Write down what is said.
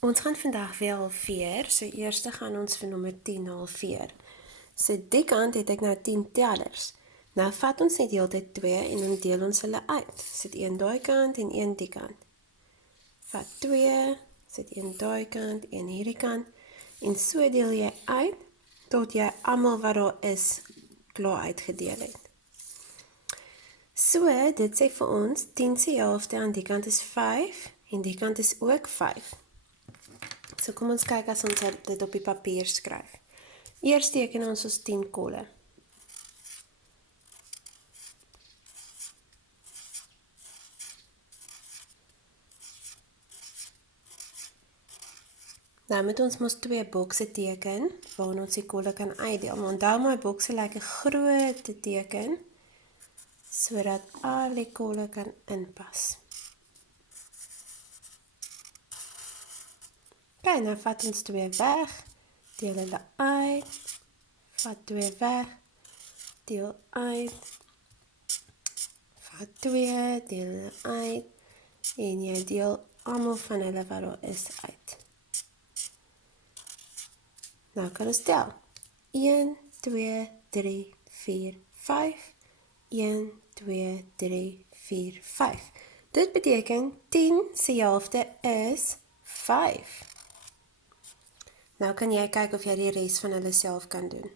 Ons gaan vandag weer halveer, so eers gaan ons vir nommer 10 halveer. So die kant het ek nou 10 tellers. Nou vat ons net heeltyd 2 en dan deel ons hulle uit. Sit 1 daai kant en 1 die kant. Vat 2, sit 1 daai kant, 1 hierdie kant. En so deel jy uit, tot jy almal wat daar is, klaar uitgedeel het. So, dit sê vir ons, 10 se helfte aan die kant is 5, en die kant is ook 5. So kom ons kyk as ons dit op die papier skryf. Eers teken ons 10 kolle. Nou moet ons mos 2 bokse teken, waarin ons die kolle kan uitdeel. Maar onthou my bokse lyk 'n groot te teken, sodat al die kolle kan inpas. Ok, nou vat ons 2 weg, deel hulle uit, vat 2 weg, deel uit, vat 2, deel hulle uit, en jy deel almal van hulle wat daar is uit. Nou kan ons tel. 1, 2, 3, 4, 5. 1, 2, 3, 4, 5. Dit beteken 10 se helfte is 5. Nou kan jy kyk of jy die res van hulle self kan doen.